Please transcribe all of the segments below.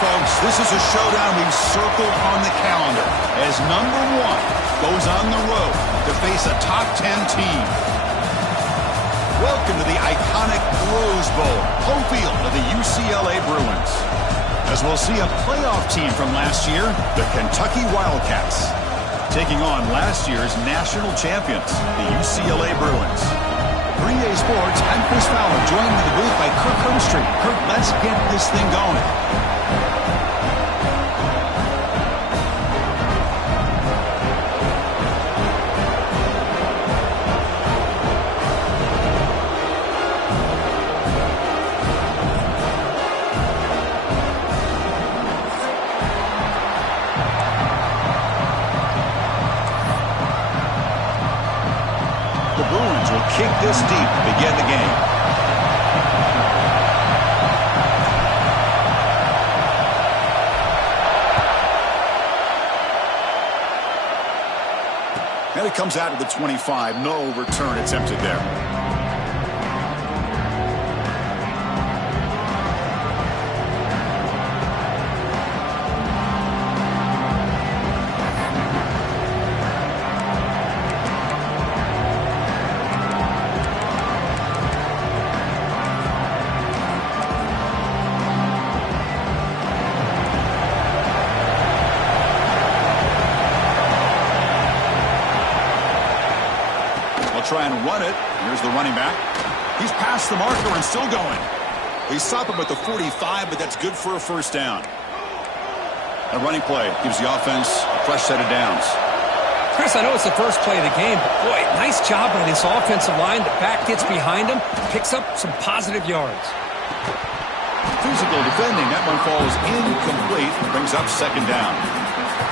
folks, this is a showdown we've circled on the calendar as number 1 goes on the road to face a top 10 team. Welcome to the iconic Rose Bowl, home field of the UCLA Bruins. As we'll see a playoff team from last year, the Kentucky Wildcats, taking on last year's national champions, the UCLA Bruins. For EA Sports, I'm Chris Fowler, joined in the booth by Kirk Hermstreet. Kirk, let's get this thing going. Kick this deep to begin the game. And it comes out to the 25. No return attempted there. Try and run it. Here's the running back. He's past the marker and still going. He stopped him at the 45, but that's good for a first down. A running play gives the offense a fresh set of downs. Chris, I know it's the first play of the game, but boy, nice job by this offensive line. The back gets behind him, picks up some positive yards. Physical defending. That one falls incomplete. Brings up second down.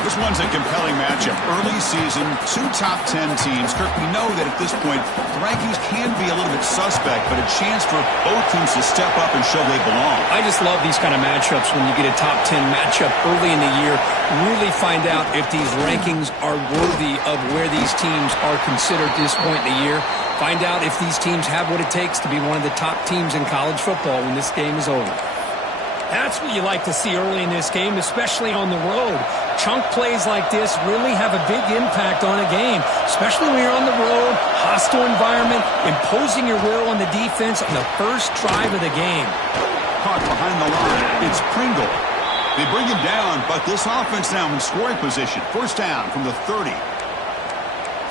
This one's a compelling matchup. Early season, 2 top 10 teams. Kirk, we know that at this point, the rankings can be a little bit suspect, but a chance for both teams to step up and show they belong. I just love these kind of matchups when you get a top 10 matchup early in the year. Really find out if these rankings are worthy of where these teams are considered at this point in the year. Find out if these teams have what it takes to be one of the top teams in college football when this game is over. That's what you like to see early in this game, especially on the road. Chunk plays like this really have a big impact on a game, especially when you're on the road, hostile environment, imposing your will on the defense on the first drive of the game. Caught behind the line. It's Pringle. They bring him down, but this offense now in scoring position. First down from the 30.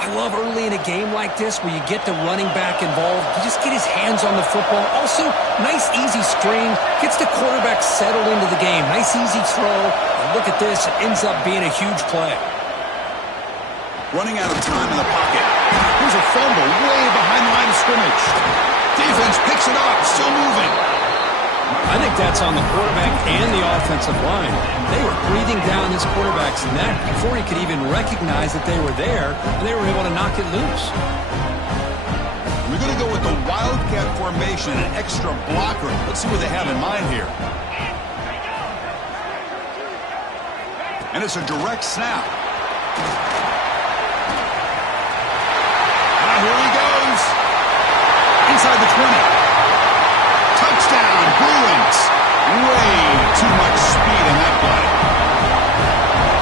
I love early in a game like this where you get the running back involved. You just get his hands on the football. Also, nice easy screen. Gets the quarterback settled into the game. Nice easy throw. And look at this. It ends up being a huge play. Running out of time in the pocket. Here's a fumble way behind the line of scrimmage. Defense picks it up. Still moving. I think that's on the quarterback and the offensive line. They were breathing down this quarterback's neck before he could even recognize that they were there, and they were able to knock it loose. We're going to go with the Wildcat formation, an extra blocker. Let's see what they have in mind here. And it's a direct snap. Here he goes. Inside the 20. Touchdown, Bruins. Way too much speed in that play.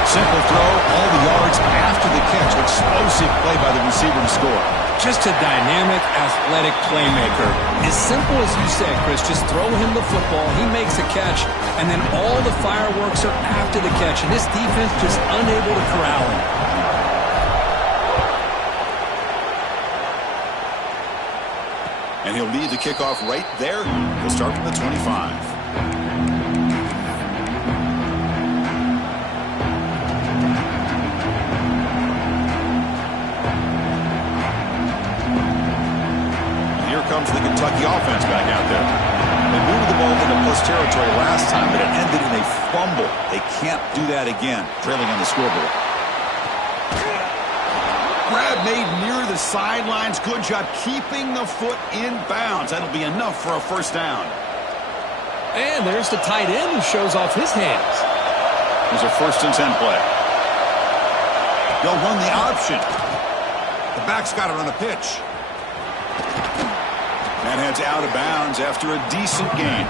Simple throw, all the yards after the catch. Explosive play by the receiver to score. Just a dynamic, athletic playmaker. As simple as you said, Chris, just throw him the football, he makes a catch, and then all the fireworks are after the catch, and this defense just unable to corral him. And he'll lead the kickoff right there. He'll start from the 25. And here comes the Kentucky offense back out there. They moved the ball into plus territory last time, but it ended in a fumble. They can't do that again, trailing on the scoreboard. Grab made near the sidelines. Good job keeping the foot in bounds. That'll be enough for a first down. And there's the tight end who shows off his hands. There's a 1st and 10 play. They'll run the option. The back's got to run a pitch. That heads out of bounds after a decent gain.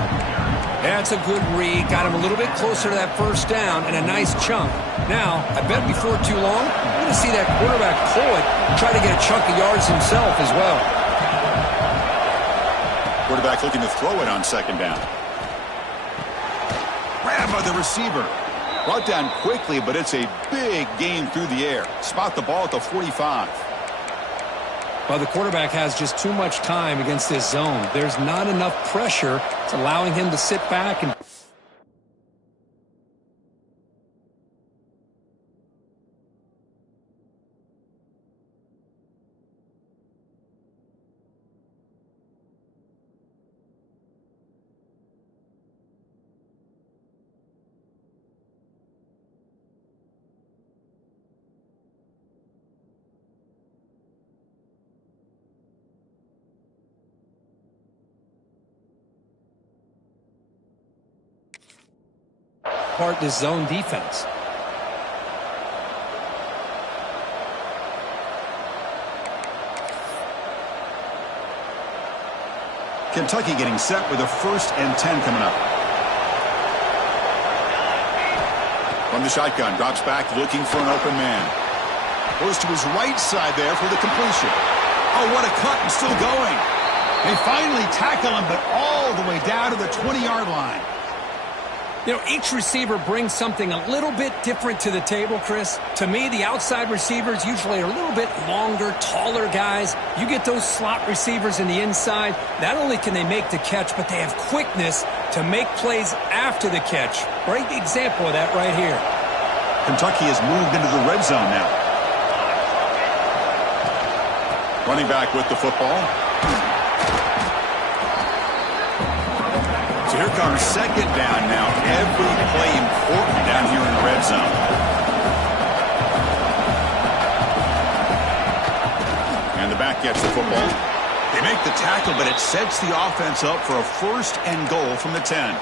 That's a good read. Got him a little bit closer to that first down and a nice chunk. Now, I bet before too long, we're going to see that quarterback pull it and try to get a chunk of yards himself as well. Quarterback looking to throw it on second down. Grabbed by the receiver. Brought down quickly, but it's a big gain through the air. Spot the ball at the 45. Well, the quarterback has just too much time against this zone. There's not enough pressure. It's allowing him to sit back and... part this zone defense. Kentucky getting set with a 1st and 10 coming up. From the shotgun, drops back looking for an open man. Goes to his right side there for the completion. Oh, what a cut, and still going. They finally tackle him, but all the way down to the 20-yard line. You know, each receiver brings something a little bit different to the table, Chris. To me, the outside receivers usually are a little bit longer, taller guys. You get those slot receivers in the inside, not only can they make the catch, but they have quickness to make plays after the catch. Great example of that right here. Kentucky has moved into the red zone now. Running back with the football. So here comes second down now. Every play important down here in the red zone. And the back gets the football. They make the tackle, but it sets the offense up for a 1st and goal from the 10.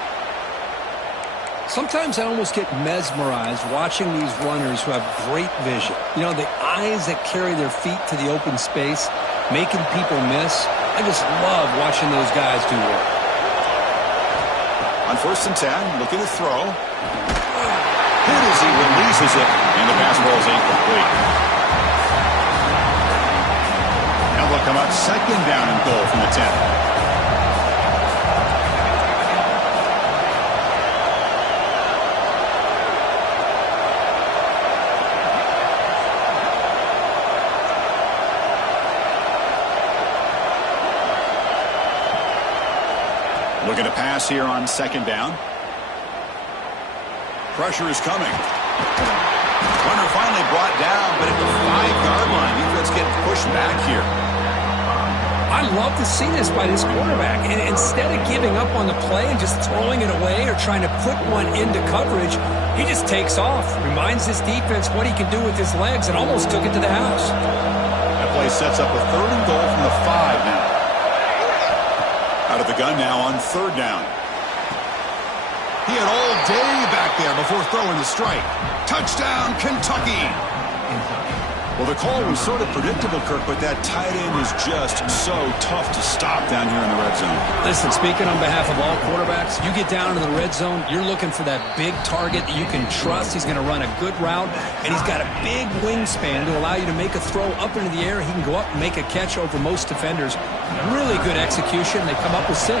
Sometimes I almost get mesmerized watching these runners who have great vision. You know, the eyes that carry their feet to the open space, making people miss. I just love watching those guys do work. On 1st and 10, looking to throw. Hit as he releases it, and the pass ball is incomplete. Now they'll come up 2nd down and goal from the 10. Looking to pass here on 2nd down. Pressure is coming. Runner finally brought down, but at the 5-yard line, defense getting pushed back here. I love to see this by this quarterback. And instead of giving up on the play and just throwing it away or trying to put one into coverage, he just takes off, reminds his defense what he can do with his legs, and almost took it to the house. That play sets up a 3rd and goal from the 5 now. Out of the gun now on 3rd down. He had all day back there before throwing the strike. Touchdown, Kentucky. Well, the call was sort of predictable, Kirk, but that tight end is just so tough to stop down here in the red zone. Listen, speaking on behalf of all quarterbacks, you get down in the red zone, you're looking for that big target that you can trust. He's going to run a good route, and he's got a big wingspan to allow you to make a throw up into the air. He can go up and make a catch over most defenders. Really good execution. They come up with 6.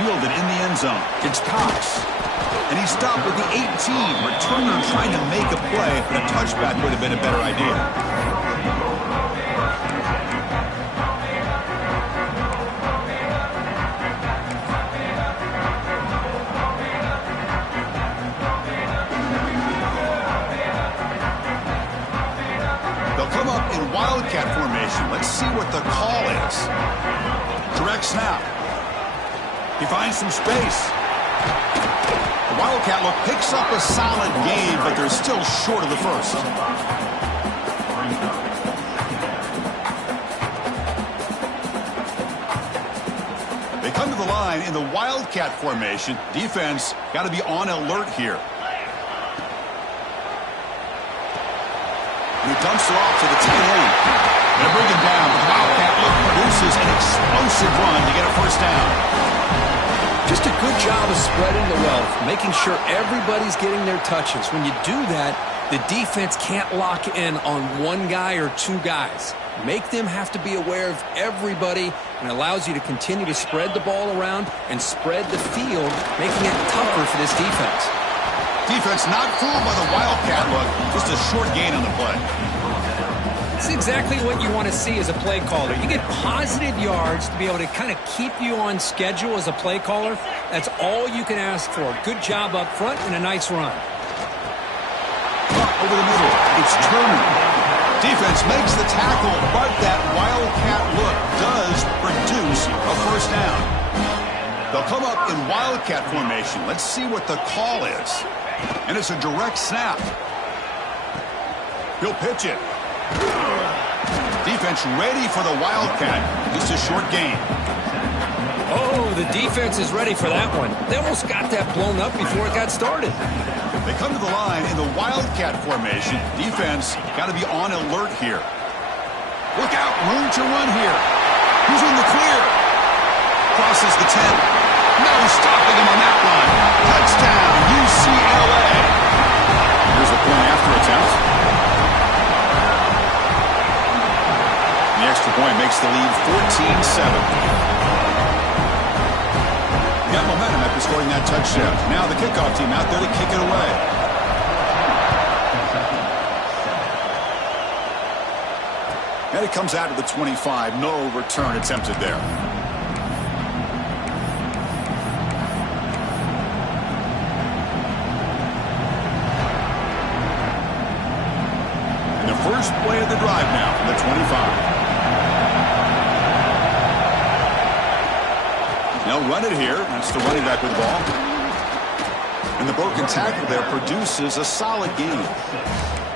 Fielded in the end zone. It's Cox. And he stopped with the 18. Returner trying to make a play, but a touchback would have been a better idea. They'll come up in wildcat formation. Let's see what the call is. Direct snap. He finds some space. The Wildcat look picks up a solid gain, but they're still short of the 1st. They come to the line in the Wildcat formation. Defense got to be on alert here. He dumps it off to the tight end. They bring him down. The Wildcat look produces an explosive run to get a first down. Just a good job of spreading the wealth, making sure everybody's getting their touches. When you do that, the defense can't lock in on one guy or two guys. Make them have to be aware of everybody, and allows you to continue to spread the ball around and spread the field, making it tougher for this defense. Defense not fooled by the Wildcat look. Just a short gain on the play. It's exactly what you want to see as a play caller. You get positive yards to be able to kind of keep you on schedule as a play caller. That's all you can ask for. Good job up front and a nice run. Over the middle, it's Turner. Defense makes the tackle, but that Wildcat look does produce a first down. They'll come up in Wildcat formation. Let's see what the call is. And it's a direct snap. He'll pitch it. Defense ready for the Wildcat. Just a short gain. Oh, the defense is ready for that one. They almost got that blown up before it got started. They come to the line in the Wildcat formation. Defense got to be on alert here. Look out, room to run here. Who's in the clear? Crosses the 10. No stopping him on that one. Touchdown, UCLA. Here's the point after attempt. The extra point makes the lead 14-7. Got momentum after scoring that touchdown. Now the kickoff team out there to kick it away. And it comes out to the 25. No return attempted there. And the first play of the drive now from the 25. They'll run it here. That's the running back with the ball. And the broken tackle there produces a solid gain.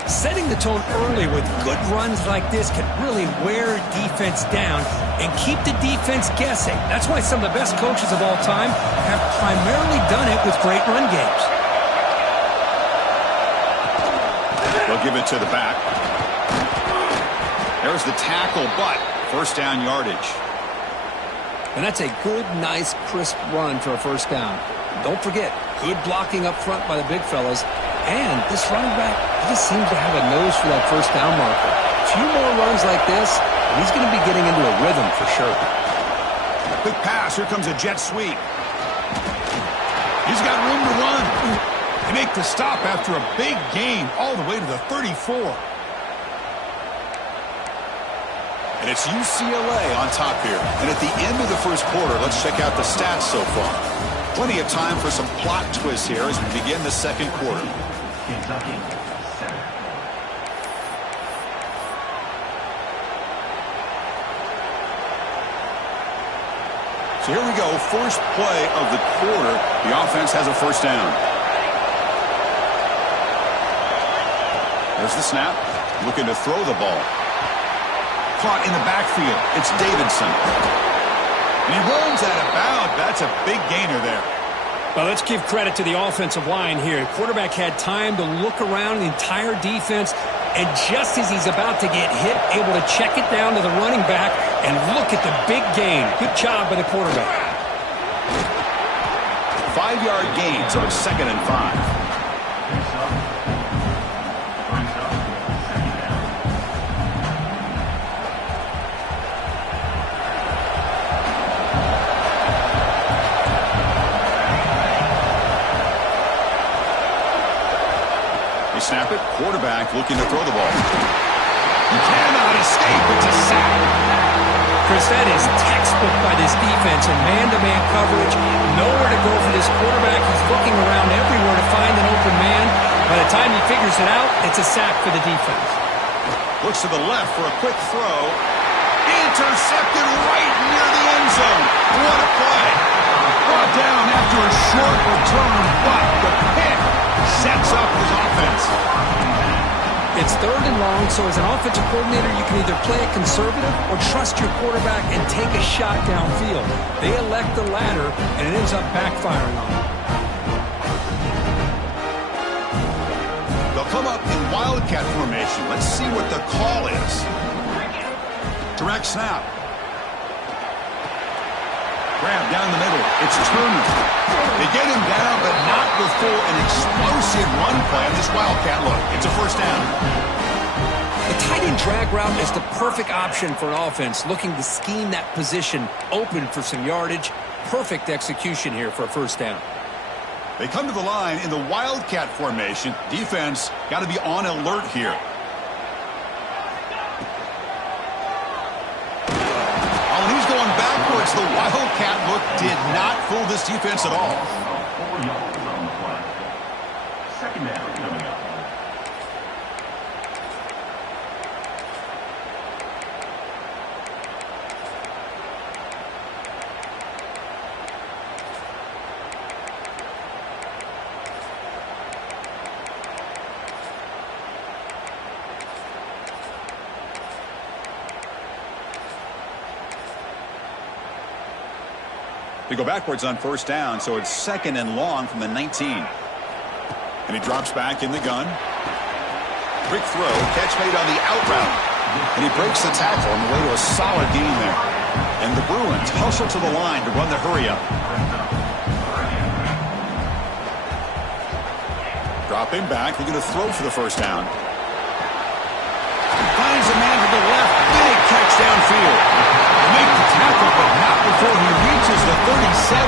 Setting the tone early with good runs like this can really wear defense down and keep the defense guessing. That's why some of the best coaches of all time have primarily done it with great run games. They'll give it to the back. There's the tackle, but first down yardage. And that's a good, nice, crisp run for a first down. Don't forget, good blocking up front by the big fellas. And this running back, he just seems to have a nose for that first down marker. A few more runs like this, and he's going to be getting into a rhythm for sure. Quick pass. Here comes a jet sweep. He's got room to run. They make the stop after a big gain all the way to the 34. And it's UCLA on top here. And at the end of the first quarter, let's check out the stats so far. Plenty of time for some plot twists here as we begin the second quarter. So here we go, first play of the quarter. The offense has a first down. There's the snap, looking to throw the ball. Caught in the backfield. It's Davidson. And he runs out of bounds. That's a big gainer there. Well, let's give credit to the offensive line here. The quarterback had time to look around the entire defense, and just as he's about to get hit, able to check it down to the running back, and look at the big gain. Good job by the quarterback. 5-yard gain, so it's 2nd and 5. Snap it. Quarterback looking to throw the ball. You cannot escape. It's a sack. Chris, that is textbook by this defense in man-to-man coverage. Nowhere to go for this quarterback. He's looking around everywhere to find an open man. By the time he figures it out, it's a sack for the defense. Looks to the left for a quick throw. Intercepted right near the end zone. What a play. Brought down after a short return, but the pick sets up his offense. It's 3rd and long, so as an offensive coordinator, you can either play it conservative or trust your quarterback and take a shot downfield. They elect the latter, and it ends up backfiring on them. They'll come up in Wildcat formation. Let's see what the call is. Direct snap. Grab down the middle. It's Turner. They get him down, but not before an explosive run play on this Wildcat look. It's a first down. The tight end drag route is the perfect option for an offense looking to scheme that position open for some yardage. Perfect execution here for a first down. They come to the line in the Wildcat formation. Defense got to be on alert here. Oh, and he's going backwards. The Wildcat look did not fool this defense at all. Second down coming up. They go backwards on first down, so it's second and long from the 19. And he drops back in the gun. Quick throw, catch made on the out route. And he breaks the tackle on the way to a solid gain there. And the Bruins hustle to the line to run the hurry up. Drop him back. They're going to throw for the first down. Finds a man to the left. Big catch downfield. They make the tackle, but not before he reaches the 37.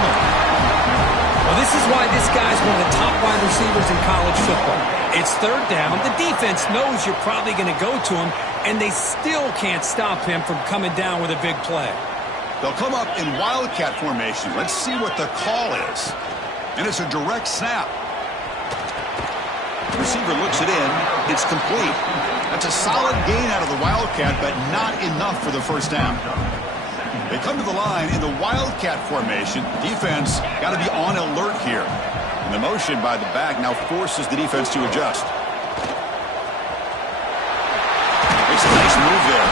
Well, this is why this guy's one of the top wide receivers in college football. It's third down. The defense knows you're probably going to go to him, and they still can't stop him from coming down with a big play. They'll come up in Wildcat formation. Let's see what the call is. And it's a direct snap. The receiver looks it in. It's complete. That's a solid gain out of the Wildcat, but not enough for the first down. They come to the line in the Wildcat formation. Defense got to be on alert here. And the motion by the back now forces the defense to adjust. Makes a nice move there.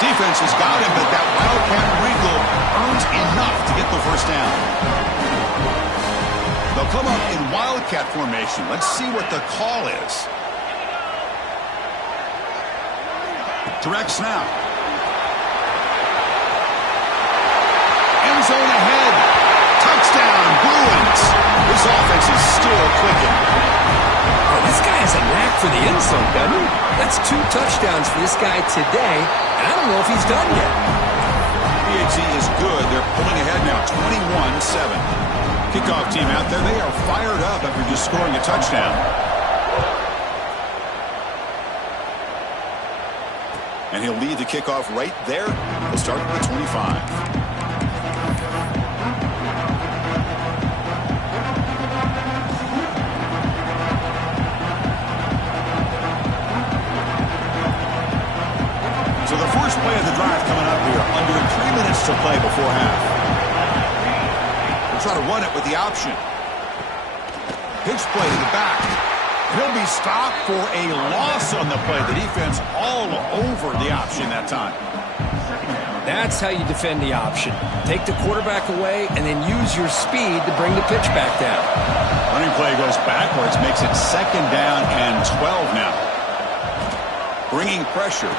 Defense has got him, but that Wildcat wrinkle earns enough to get the first down. They'll come up in Wildcat formation. Let's see what the call is. Direct snap. End zone ahead. Touchdown, Bruins. This offense is still clicking. Oh, this guy has a knack for the end zone, doesn't he? That's 2 touchdowns for this guy today, and I don't know if he's done yet. PHC is good. They're pulling ahead now, 21-7. Kickoff team out there, they are fired up after just scoring a touchdown. And he'll lead the kickoff right there. He'll start at the 25. So the first play of the drive coming up here. Under 3 minutes to play before half. We'll try to run it with the option. Pitch play to the back. He'll be stopped for a loss on the play. The defense all over the option that time. That's how you defend the option. Take the quarterback away and then use your speed to bring the pitch back down. Running play goes backwards, makes it second down and 12 now. Bringing pressure.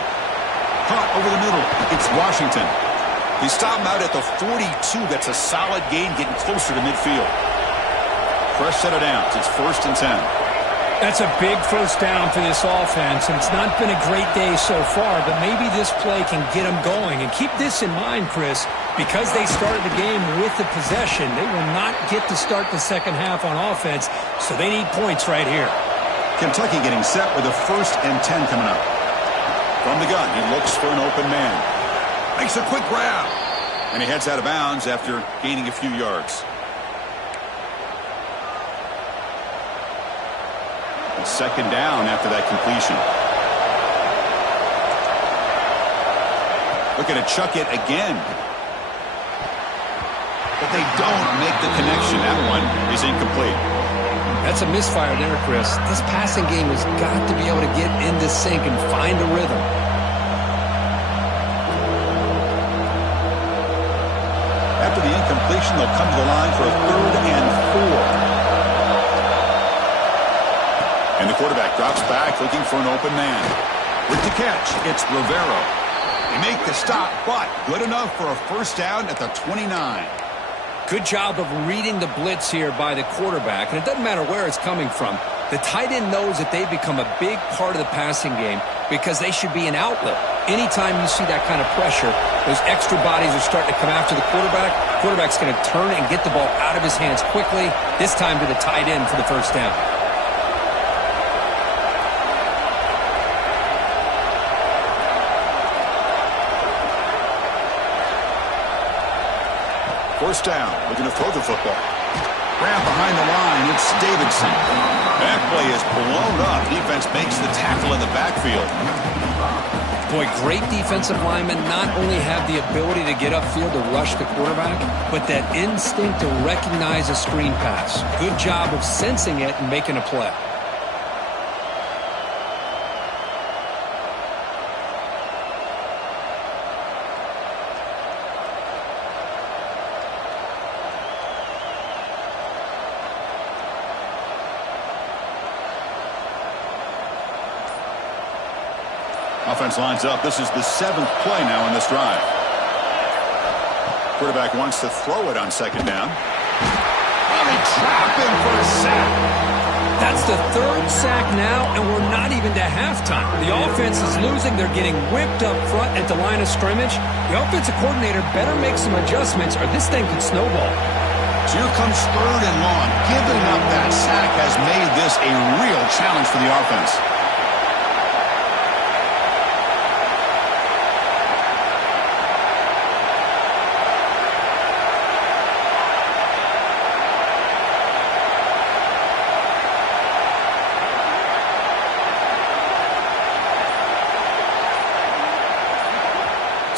Caught over the middle. It's Washington. He stopped him out at the 42. That's a solid gain, getting closer to midfield. Fresh set of downs. It's 1st and 10. That's a big first down for this offense, and it's not been a great day so far, but maybe this play can get them going. And keep this in mind, Chris, because they started the game with the possession, they will not get to start the second half on offense, so they need points right here. Kentucky getting set with a 1st and 10 coming up. From the gun, he looks for an open man. Makes a quick grab. And he heads out of bounds after gaining a few yards. It's second down after that completion. Looking to chuck it again. But they don't make the connection. That one is incomplete. That's a misfire there, Chris. This passing game has got to be able to get into sync and find a rhythm. After the incompletion, they'll come to the line for a 3rd and 4. And the quarterback drops back looking for an open man. With the catch, it's Rivero. They make the stop, but good enough for a first down at the 29. Good job of reading the blitz here by the quarterback, and it doesn't matter where it's coming from. The tight end knows that they've become a big part of the passing game because they should be an outlet. Anytime you see that kind of pressure, those extra bodies are starting to come after the quarterback. Quarterback's going to turn and get the ball out of his hands quickly, this time to the tight end for the first down. First down, looking to throw the football. Grab behind the line, it's Davidson. That play is blown up. Defense makes the tackle in the backfield. Boy, great defensive linemen not only have the ability to get upfield to rush the quarterback, but that instinct to recognize a screen pass. Good job of sensing it and making a play. Offense lines up. This is the 7th play now in this drive. Quarterback wants to throw it on second down. Oh, they trap him for a sack. That's the 3rd sack now, and we're not even to halftime. The offense is losing. They're getting whipped up front at the line of scrimmage. The offensive coordinator better make some adjustments or this thing could snowball. So here comes 3rd and long. Giving up that sack has made this a real challenge for the offense.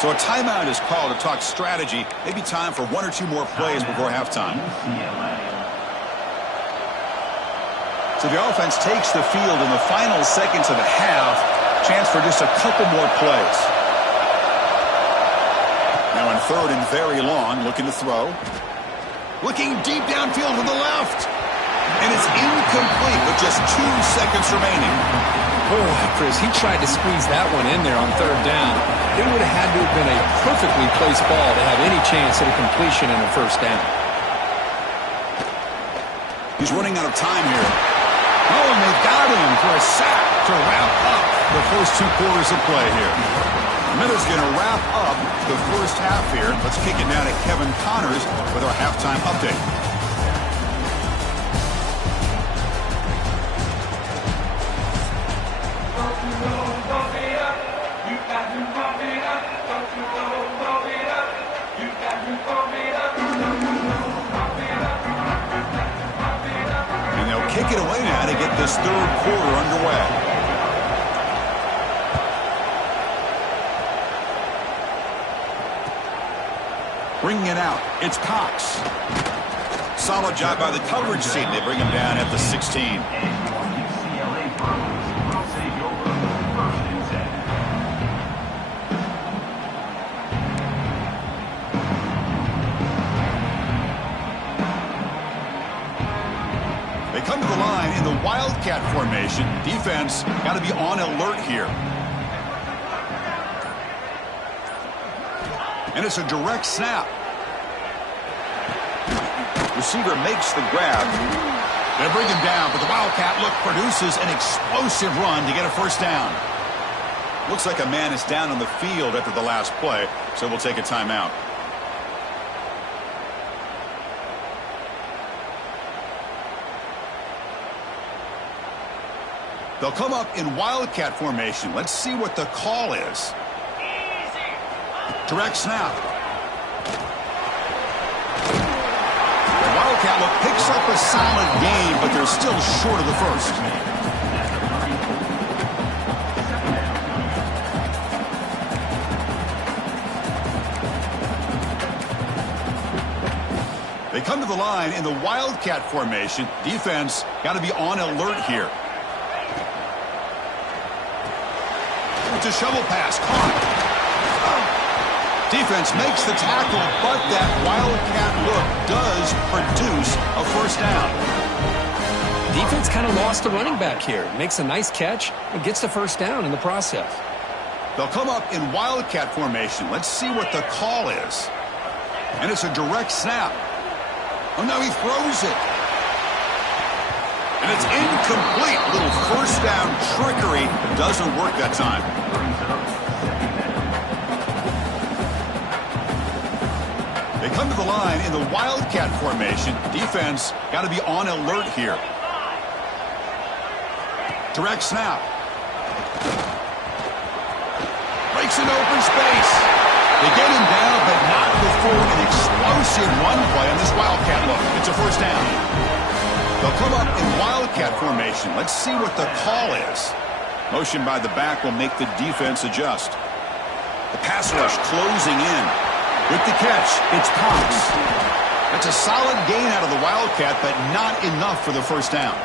So a timeout is called to talk strategy. Maybe time for 1 or 2 more plays before halftime. So the offense takes the field in the final seconds of the half. Chance for just a couple more plays. Now in 3rd and very long, looking to throw. Looking deep downfield to the left. And it's incomplete with just 2 seconds remaining. Oh, Chris, he tried to squeeze that one in there on 3rd down. It would have had to have been a perfectly placed ball to have any chance at a completion and a first down. He's running out of time here. Oh, and they've got him for a sack to wrap up the first 2 quarters of play here. Miller's going to wrap up the first half here. Let's kick it now to Kevin Connors with our halftime update. And they'll kick it away now to get this 3rd quarter underway. Bringing it out, it's Cox. Solid job by the coverage team. They bring him down at the 16. They come to the line in the Wildcat formation. Defense got to be on alert here. And it's a direct snap. Receiver makes the grab. They bring him down, but the Wildcat look produces an explosive run to get a first down. Looks like a man is down on the field after the last play, so we'll take a timeout. They'll come up in Wildcat formation. Let's see what the call is. Direct snap. The Wildcat look picks up a solid gain, but they're still short of the first. They come to the line in the Wildcat formation. Defense got to be on alert here. It's a shovel pass, caught. Defense makes the tackle, but that Wildcat look does produce a first down. Defense kind of lost the running back here. Makes a nice catch and gets the first down in the process. They'll come up in wildcat formation. Let's see what the call is. And it's a direct snap. Oh, no, he throws it. And it's incomplete. Little first down trickery. Doesn't work that time. They come to the line in the wildcat formation. Defense got to be on alert here. Direct snap. Breaks an open space. They get him down, but not before an explosive run play on this wildcat look. It's a first down. They'll come up in wildcat formation. Let's see what the call is. Motion by the back will make the defense adjust. The pass rush closing in. With the catch, it's Cox. That's a solid gain out of the wildcat, but not enough for the first down.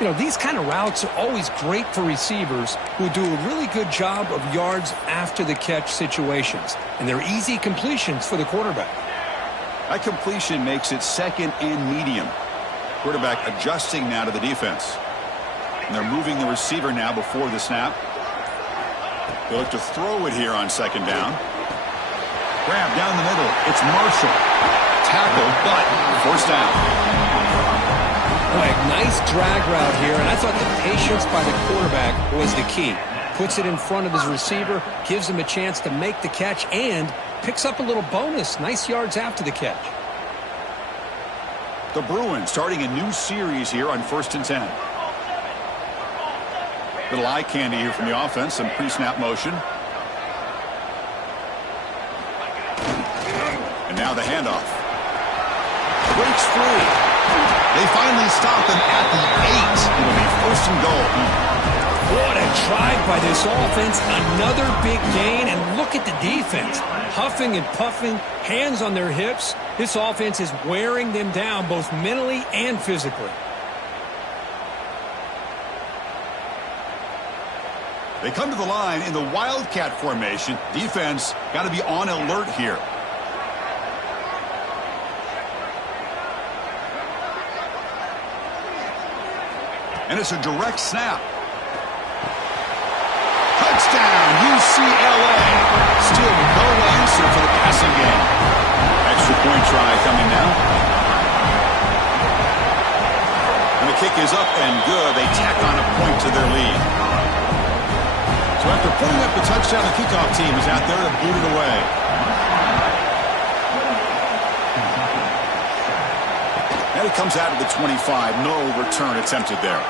You know, these kind of routes are always great for receivers who do a really good job of yards after the catch situations. And they're easy completions for the quarterback. That completion makes it second and medium. Quarterback adjusting now to the defense. And they're moving the receiver now before the snap. They look to throw it here on second down. Grab down the middle. It's Marshall. Tackled, but forced down. Nice drag route here, and I thought the patience by the quarterback was the key. Puts it in front of his receiver, gives him a chance to make the catch, and picks up a little bonus. Nice yards after the catch. The Bruins starting a new series here on 1st and 10. Little eye candy here from the offense, some pre-snap motion. And now the handoff. Breaks free. They finally stop him at the 8. It'll be 1st and goal. What a drive by this offense. Another big gain, and look at the defense. Huffing and puffing, hands on their hips. This offense is wearing them down both mentally and physically. They come to the line in the wildcat formation. Defense got to be on alert here. And it's a direct snap. Touchdown, UCLA. Still no answer for the passing game. Extra point try coming now. And the kick is up and good. They tack on a point to their lead. So after putting up the touchdown, the kickoff team is out there to boot it away. And it comes out of the 25. No return attempted there.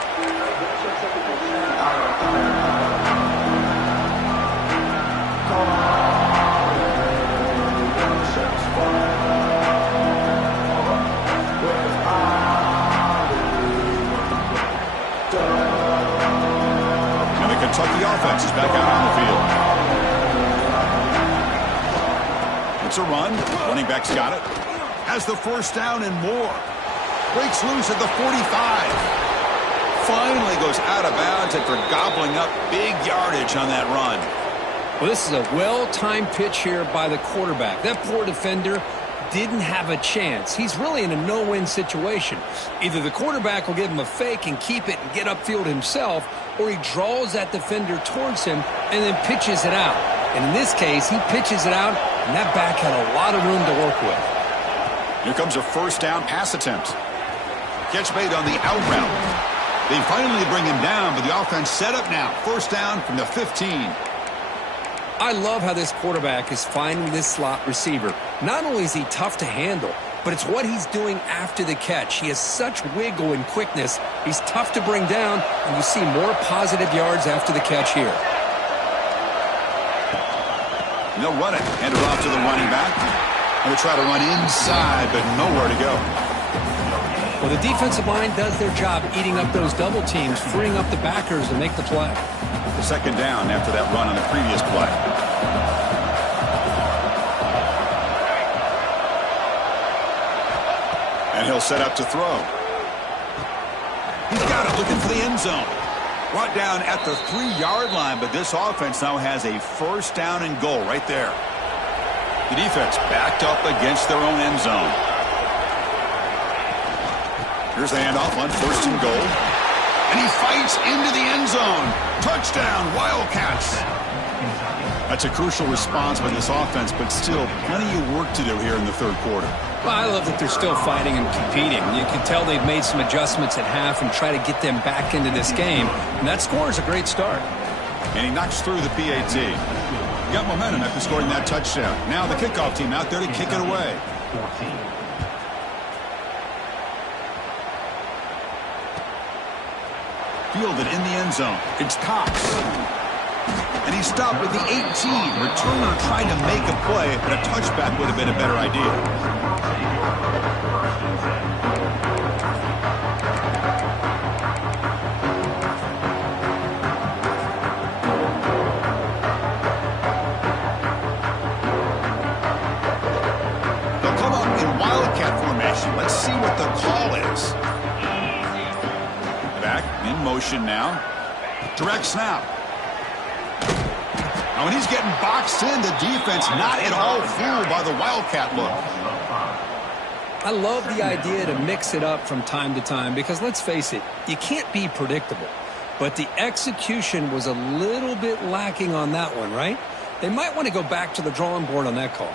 And the Kentucky offense is back out on the field. It's a run. Running back's got it. Has the first down and more. Breaks loose at the 45. Finally goes out of bounds after gobbling up big yardage on that run. Well, this is a well-timed pitch here by the quarterback. That poor defender didn't have a chance. He's really in a no-win situation. Either the quarterback will give him a fake and keep it and get upfield himself, or he draws that defender towards him and then pitches it out. And in this case, he pitches it out, and that back had a lot of room to work with. Here comes a first down pass attempt. Catch made on the out route. They finally bring him down, but the offense set up now. First down from the 15. I love how this quarterback is finding this slot receiver. Not only is he tough to handle, but it's what he's doing after the catch. He has such wiggle and quickness. He's tough to bring down, and you see more positive yards after the catch here. And they'll run it. Hand it off to the running back. And they'll try to run inside, but nowhere to go. Well, the defensive line does their job eating up those double teams, freeing up the backers to make the play. The second down after that run on the previous play. And he'll set up to throw. He's got it, looking for the end zone. Brought down at the 3-yard line, but this offense now has a first down and goal right there. The defense backed up against their own end zone. Here's the handoff on first and goal. And he fights into the end zone. Touchdown, Wildcats. That's a crucial response by this offense, but still plenty of work to do here in the third quarter. Well, I love that they're still fighting and competing. You can tell they've made some adjustments at half and try to get them back into this game. And that score is a great start. And he knocks through the PAT. Got momentum after scoring that touchdown. Now the kickoff team out there to kick it away. 14. Fielded in the end zone. It's Cox. And he stopped at the 18. Returner trying to make a play, but a touchback would have been a better idea. They'll come up in Wildcat formation. Let's see what the call is. Back in motion now. Direct snap. Now, when he's getting boxed in, the defense not at all fooled by the Wildcat look. I love the idea to mix it up from time to time because, let's face it, you can't be predictable. But the execution was a little bit lacking on that one, right? They might want to go back to the drawing board on that call.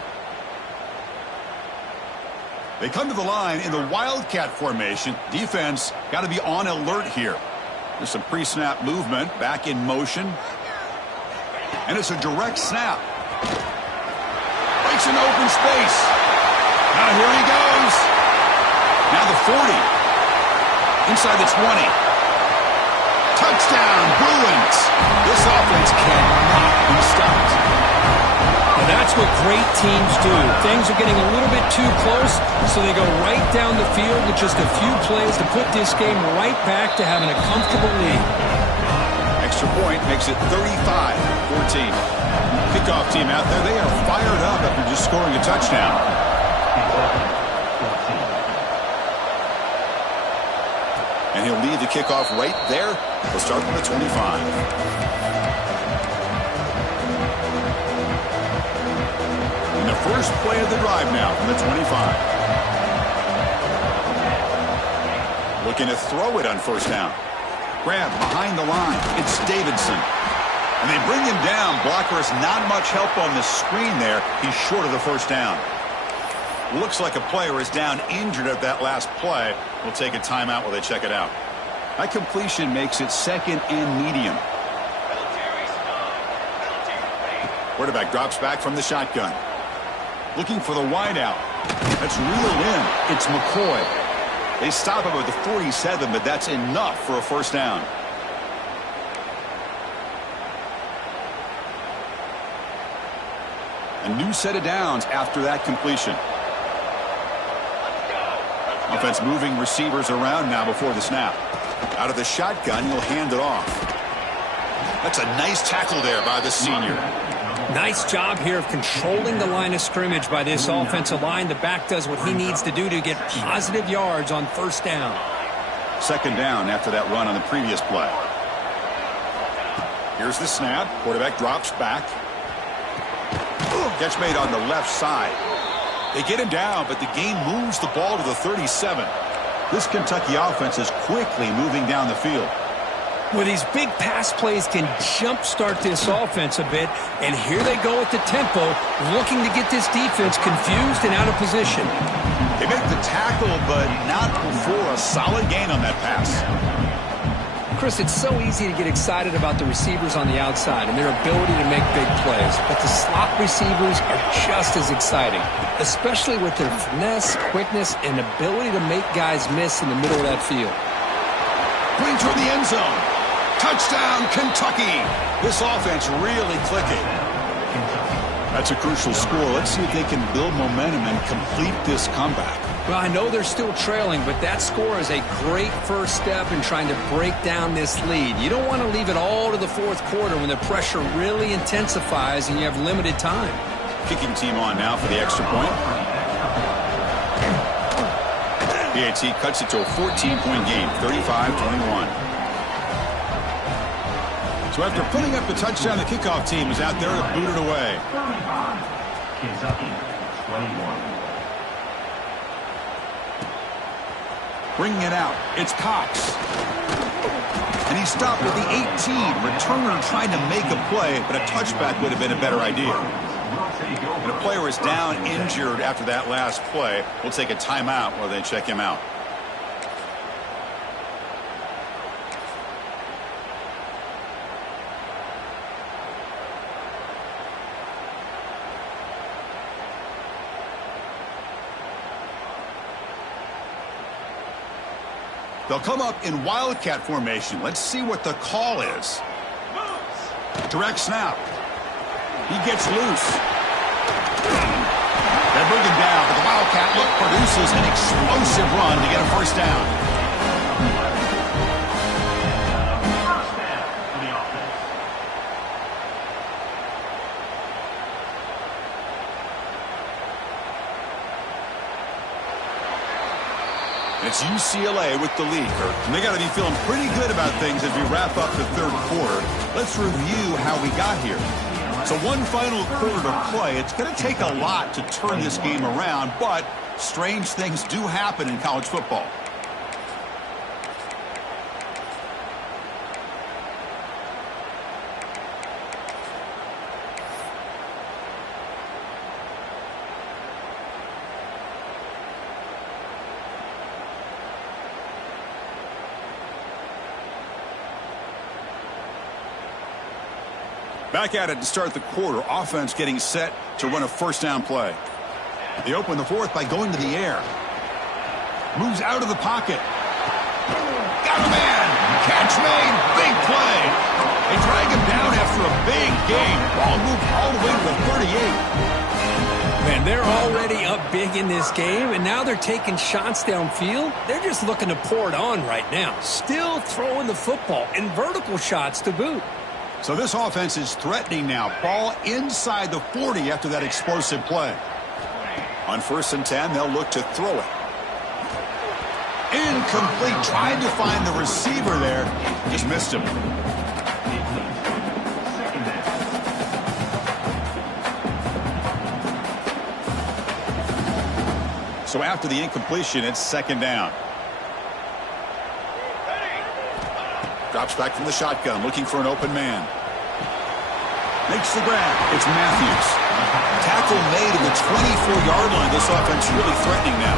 They come to the line in the Wildcat formation. Defense got to be on alert here. There's some pre-snap movement, back in motion. And it's a direct snap. Breaks into open space. Now here he goes. Now the 40. Inside the 20. Touchdown, Bruins. This offense cannot be stopped. Now that's what great teams do. Things are getting a little bit too close, so they go right down the field with just a few plays to put this game right back to having a comfortable lead. Extra point makes it 35-14. Kickoff team out there, they are fired up after just scoring a touchdown. And he'll lead the kickoff right there. We'll start from the 25. And the first play of the drive now from the 25. Looking to throw it on first down. Grab behind the line. It's Davidson. And they bring him down. Blocker has not much help on the screen there. He's short of the first down. Looks like a player is down injured at that last play. We'll take a timeout while they check it out. That completion makes it second and medium. Quarterback drops back from the shotgun. Looking for the wideout. That's reeled in. It's McCoy. They stop him at the 47, but that's enough for a first down. A new set of downs after that completion. Offense moving receivers around now before the snap. Out of the shotgun, he'll hand it off. That's a nice tackle there by the senior. Nice job here of controlling the line of scrimmage by this offensive line. The back does what he needs to do to get positive yards on first down. Second down after that run on the previous play. Here's the snap. Quarterback drops back. Catch made on the left side. They get him down, but the game moves the ball to the 37. This Kentucky offense is quickly moving down the field. Well, these big pass plays can jumpstart this offense a bit, and here they go at the tempo, looking to get this defense confused and out of position. They make the tackle, but not before a solid gain on that pass. Chris, it's so easy to get excited about the receivers on the outside and their ability to make big plays, but the slot receivers are just as exciting, especially with their finesse, quickness, and ability to make guys miss in the middle of that field. Going toward the end zone. Touchdown, Kentucky. This offense really clicking. That's a crucial score. Let's see if they can build momentum and complete this comeback. Well, I know they're still trailing, but that score is a great first step in trying to break down this lead. You don't want to leave it all to the fourth quarter when the pressure really intensifies and you have limited time. Kicking team on now for the extra point. PAT cuts it to a 14-point game, 35-21. So after putting up the touchdown, the kickoff team is out there to boot it away. 35. Kentucky 21. Bringing it out, it's Cox. And he stopped at the 18. Returner trying to make a play, but a touchback would have been a better idea. And a player is down injured after that last play. We'll take a timeout while they check him out. They'll come up in wildcat formation. Let's see what the call is. Direct snap. He gets loose. They bring him down, but the wildcat look produces an explosive run to get a first down. It's UCLA with the lead. And they got to be feeling pretty good about things as we wrap up the third quarter. Let's review how we got here. So one final quarter to play. It's going to take a lot to turn this game around, but strange things do happen in college football. Back at it to start the quarter. Offense getting set to run a first down play. They open the fourth by going to the air. Moves out of the pocket. Got a man. Catch made. Big play. They drag him down after a big gain. Ball moved all the way to the 38. Man, they're already up big in this game, and now they're taking shots downfield. They're just looking to pour it on right now. Still throwing the football, and vertical shots to boot. So this offense is threatening now. Ball inside the 40 after that explosive play. On 1st and 10, they'll look to throw it. Incomplete. Tried to find the receiver there. Just missed him. So after the incompletion, it's 2nd down. Drops back from the shotgun, looking for an open man. Makes the grab. It's Matthews. Tackle made at the 24-yard line. This offense really threatening now.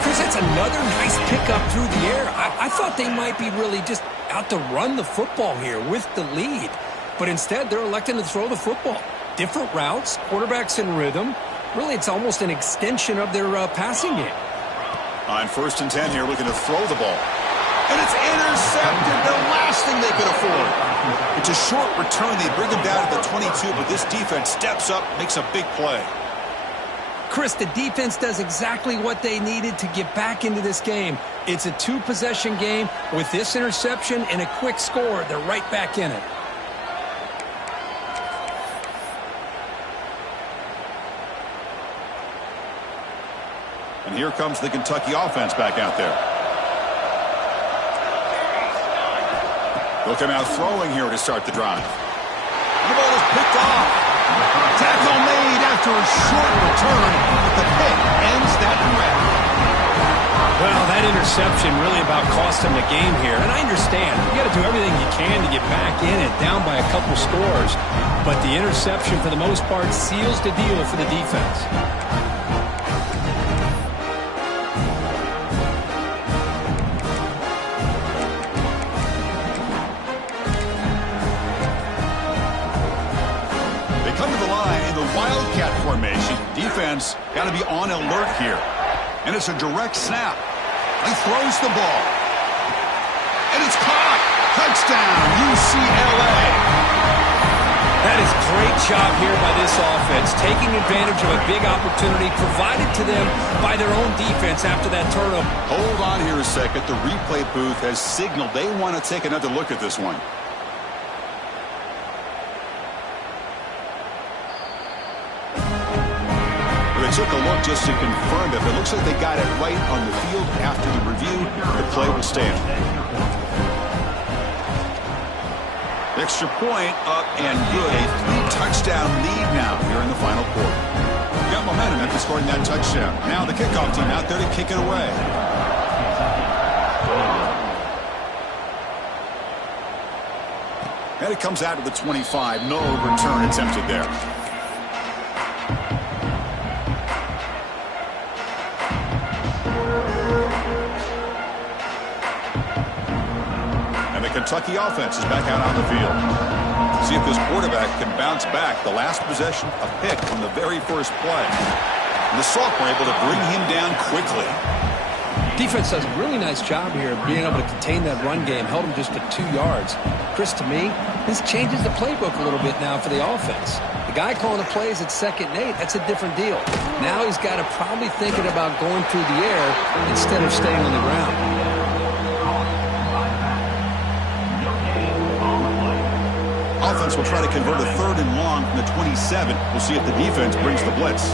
Chris, that's another nice pickup through the air. I thought they might be really just out to run the football here with the lead. But instead, they're electing to throw the football. Different routes, quarterbacks in rhythm. Really, it's almost an extension of their passing game. On 1st and 10 here, looking to throw the ball. And it's intercepted, the last thing they could afford. It's a short return. They bring him down at the 22, but this defense steps up, makes a big play. Chris, the defense does exactly what they needed to get back into this game. It's a 2-possession game. With this interception and a quick score, they're right back in it. And here comes the Kentucky offense back out there. They'll come out throwing here to start the drive. The ball is picked off. Tackle made after a short return, but the pick ends that threat. Well, that interception really about cost them the game here. And I understand. You got to do everything you can to get back in it, down by a couple scores. But the interception, for the most part, seals the deal for the defense. Wildcat formation. Defense got to be on alert here. And it's a direct snap. He throws the ball. And it's caught. Touchdown, UCLA. That is great job here by this offense, taking advantage of a big opportunity provided to them by their own defense after that turnover. Hold on here a second. The replay booth has signaled they want to take another look at this one. They took a look just to confirm it, but it looks like they got it right on the field. After the review, the play will stand. Extra point up and good. A 3-touchdown lead now here in the final quarter. You got momentum after scoring that touchdown. Now the kickoff team out there to kick it away. And it comes out to the 25. No return attempted there. And the Kentucky offense is back out on the field. See if this quarterback can bounce back. The last possession, a pick from the very first play. And the sophomore able to bring him down quickly. Defense does a really nice job here of being able to contain that run game. Held him just to 2 yards. Chris, to me, this changes the playbook a little bit now for the offense. The guy calling the plays at 2nd and 8, that's a different deal. Now he's got to probably thinking about going through the air instead of staying on the ground. Offense will try to convert a 3rd and long from the 27. We'll see if the defense brings the blitz.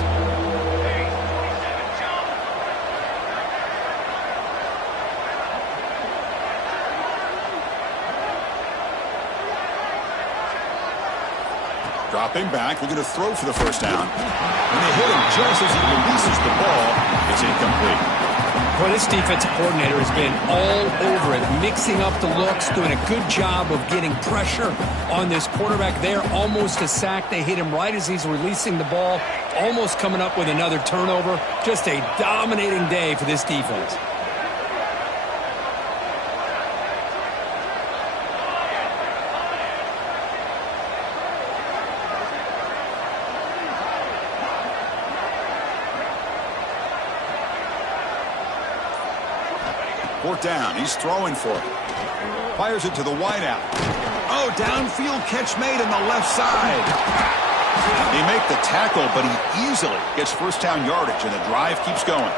Dropping back, looking to throw for the first down. When they hit him just as he releases the ball, it's incomplete. Boy, this defensive coordinator has been all over it, mixing up the looks, doing a good job of getting pressure on this quarterback there. Almost a sack. They hit him right as he's releasing the ball, almost coming up with another turnover. Just a dominating day for this defense. Fourth down. He's throwing for it. Fires it to the wideout. Oh, downfield catch made on the left side. They make the tackle, but he easily gets first down yardage, and the drive keeps going.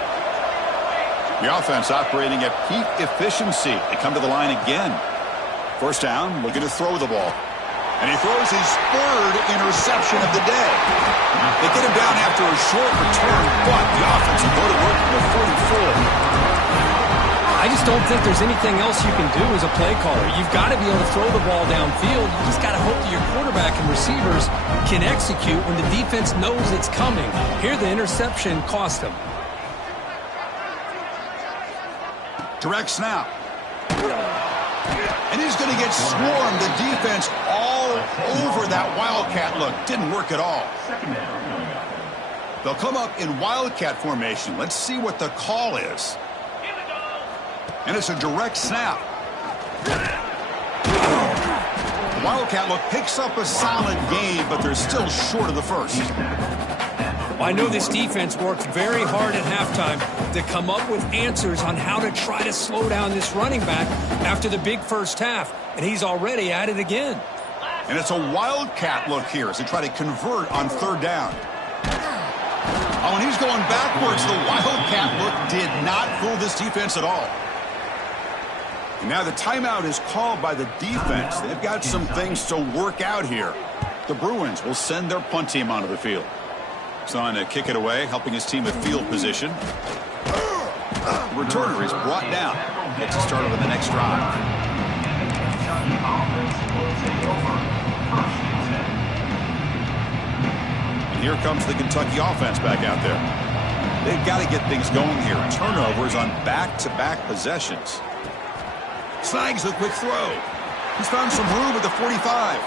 The offense operating at peak efficiency. They come to the line again. First down, looking to throw the ball. And he throws his 3rd interception of the day. They get him down after a short return, but the offense will go to work from the 44. I just don't think there's anything else you can do as a play caller. You've got to be able to throw the ball downfield. You just got to hope that your quarterback and receivers can execute when the defense knows it's coming. Here, the interception cost him. Direct snap. And he's going to get swarmed. The defense all over that Wildcat look. Didn't work at all. They'll come up in Wildcat formation. Let's see what the call is. And it's a direct snap. The Wildcat look picks up a solid game, but they're still short of the first. Well, I know this defense worked very hard at halftime to come up with answers on how to try to slow down this running back after the big first half, and he's already at it again. And it's a Wildcat look here as they try to convert on 3rd down. Oh, and he's going backwards. The Wildcat look did not fool this defense at all. And now the timeout is called by the defense. They've got some things to work out here. The Bruins will send their punt team onto the field. He's on to kick it away, helping his team with field position. The returner is brought down. Gets it started with the next drive. And here comes the Kentucky offense back out there. They've got to get things going here. Turnovers on back-to-back possessions. Snags a quick throw. He's found some room at the 45.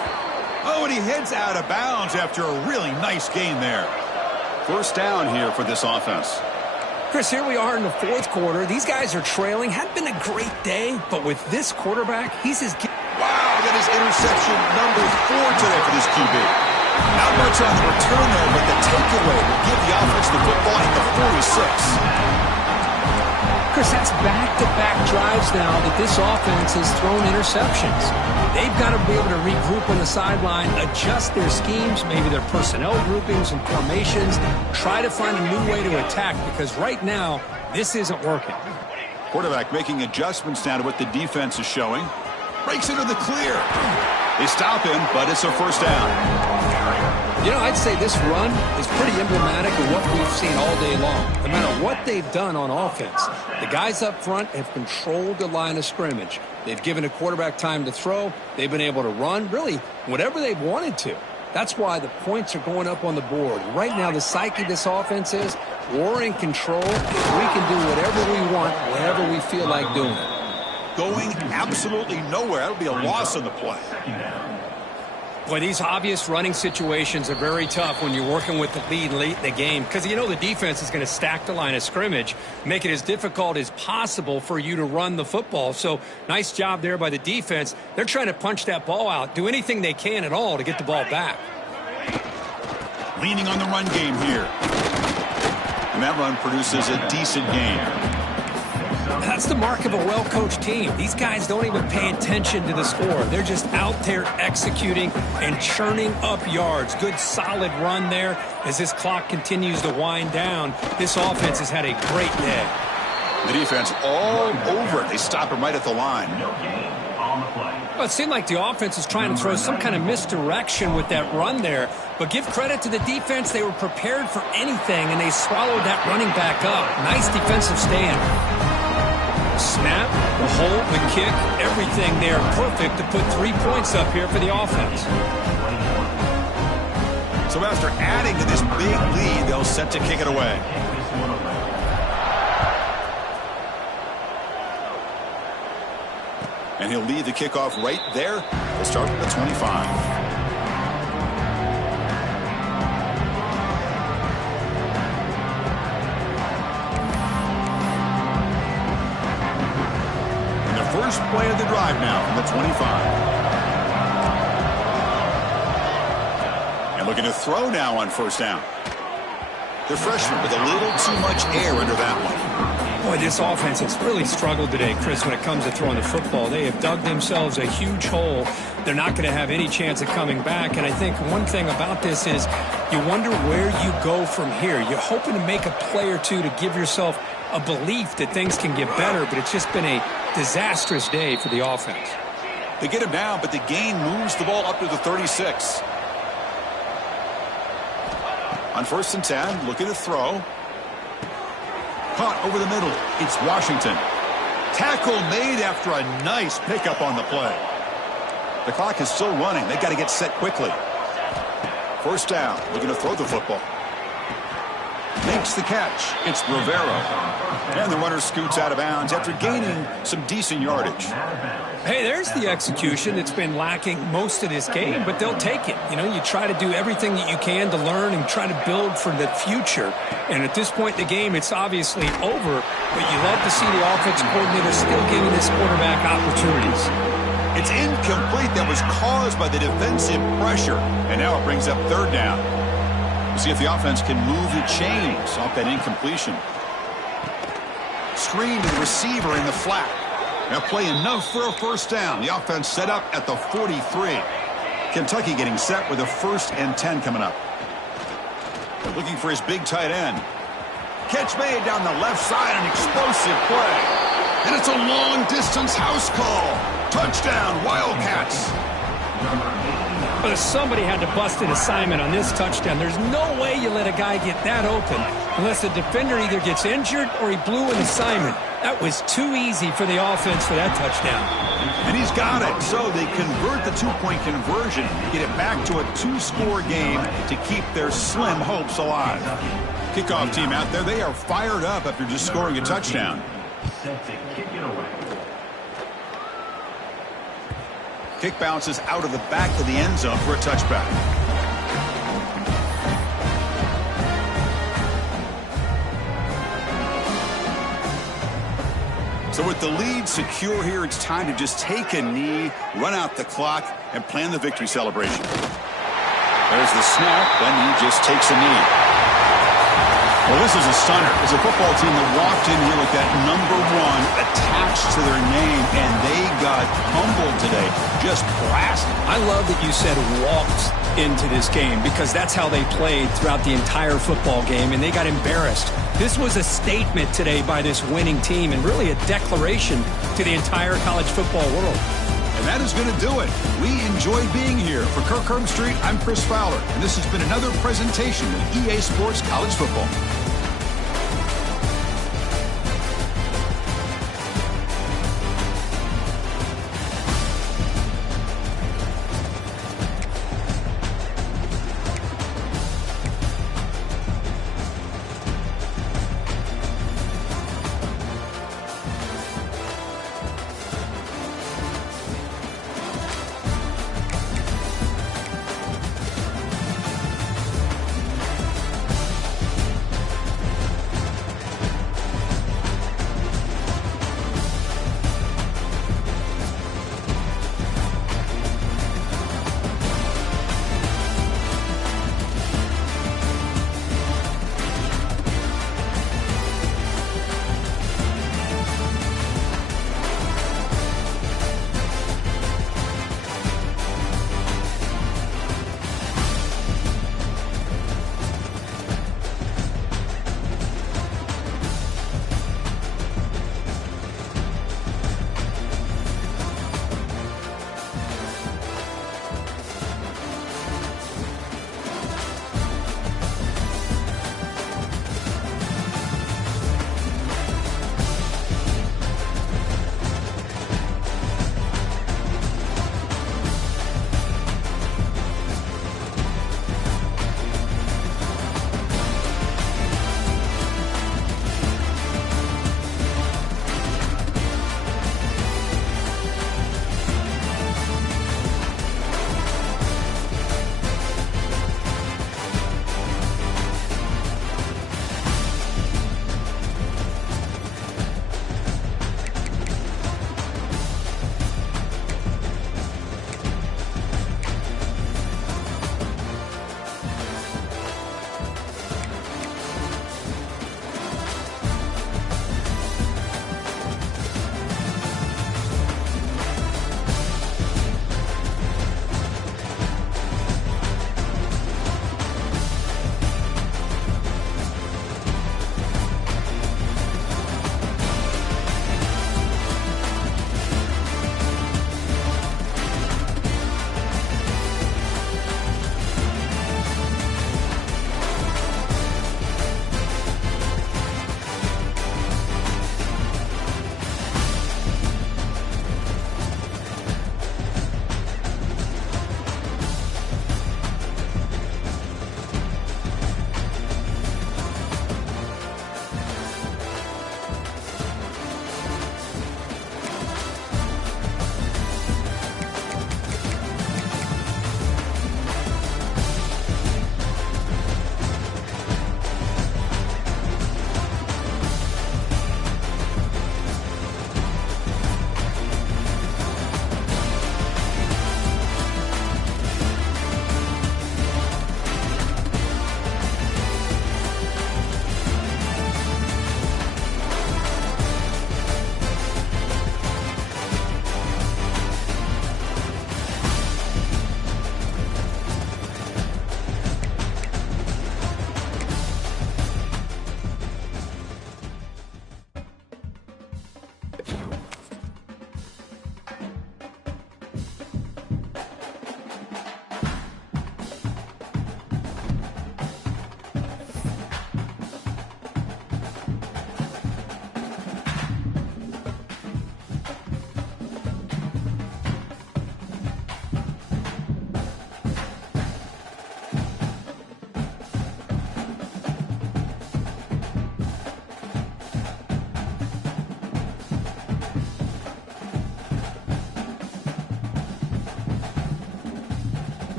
Oh, and he heads out of bounds after a really nice gain there. First down here for this offense. Chris, here we are in the 4th quarter. These guys are trailing. Had been a great day, but with this quarterback, he's as... Wow, that is interception number 4 today for this QB. Not much on the return there, but the takeaway will give the offense the football at the 46. Chris, that's back-to-back drives now that this offense has thrown interceptions. They've got to be able to regroup on the sideline, adjust their schemes, maybe their personnel groupings and formations, try to find a new way to attack, because right now, this isn't working. Quarterback making adjustments now to what the defense is showing. Breaks into the clear. They stop him, but it's a first down. You know, I'd say this run is pretty emblematic of what we've seen all day long. No matter what they've done on offense, the guys up front have controlled the line of scrimmage. They've given a quarterback time to throw. They've been able to run, really, whatever they've wanted to. That's why the points are going up on the board. Right now, the psyche of this offense is we're in control. We can do whatever we want, wherever we feel like doing it. going absolutely nowhere. That'll be a loss on the play. Boy, these obvious running situations are very tough when you're working with the lead late in the game because you know the defense is going to stack the line of scrimmage, make it as difficult as possible for you to run the football. So nice job there by the defense. They're trying to punch that ball out, do anything they can at all to get the ball back. Leaning on the run game here. And that run produces a decent gain. That's the mark of a well-coached team. These guys don't even pay attention to the score. They're just out there executing and churning up yards. Good, solid run there. As this clock continues to wind down, this offense has had a great day. The defense all over it. They stop him right at the line. No gain on the play. Well, it seemed like the offense is trying to throw some kind of misdirection with that run there. But give credit to the defense. They were prepared for anything, and they swallowed that running back up. Nice defensive stand. Snap, the hold, the kick, everything there perfect to put 3 points up here for the offense. So after adding to this big lead, they'll set to kick it away. And he'll lead the kickoff right there. We'll start with the 25. First play of the drive now from the 25. And looking to throw now on first down. The freshman with a little too much air under that one. Boy, this offense has really struggled today, Chris, when it comes to throwing the football. They have dug themselves a huge hole. They're not going to have any chance of coming back. And I think one thing about this is you wonder where you go from here. You're hoping to make a play or two to give yourself a belief that things can get better, but it's just been a disastrous day for the offense. They get him down, but the gain moves the ball up to the 36. On first and 10, looking to throw. Caught over the middle. It's Washington. Tackle made after a nice pickup on the play. The clock is still running. They've got to get set quickly. First down, looking to throw the football. Makes the catch. It's Rivera. And the runner scoots out of bounds after gaining some decent yardage. Hey, there's the execution that's been lacking most of this game, but they'll take it. You know, you try to do everything that you can to learn and try to build for the future. And at this point in the game, it's obviously over, but you love to see the offensive coordinator still giving this quarterback opportunities. It's incomplete. That was caused by the defensive pressure. And now it brings up third down. We'll see if the offense can move the chains off that incompletion. Screen to the receiver in the flat. Now play enough for a first down. The offense set up at the 43. Kentucky getting set with a 1st and 10 coming up. They're looking for his big tight end. Catch made down the left side, an explosive play. And it's a long-distance house call. Touchdown, Wildcats. But somebody had to bust an assignment on this touchdown. There's no way you let a guy get that open unless the defender either gets injured or he blew an assignment. That was too easy for the offense for that touchdown. And he's got it. So they convert the two-point conversion, get it back to a 2-score game to keep their slim hopes alive. Kickoff team out there, they are fired up after just scoring a touchdown. Set to kick it away. Kick bounces out of the back of the end zone for a touchback. So with the lead secure here, it's time to just take a knee, run out the clock, and plan the victory celebration. There's the snap, then he just takes a knee. Well, this is a stunner. It's a football team that walked in here with that number 1 attached to their name, and they got humbled today. Just blasted. I love that you said walked into this game because that's how they played throughout the entire football game, and they got embarrassed. This was a statement today by this winning team and really a declaration to the entire college football world. And that is going to do it. We enjoyed being here. For Kirk Herbstreit, I'm Chris Fowler, and this has been another presentation of EA Sports College Football.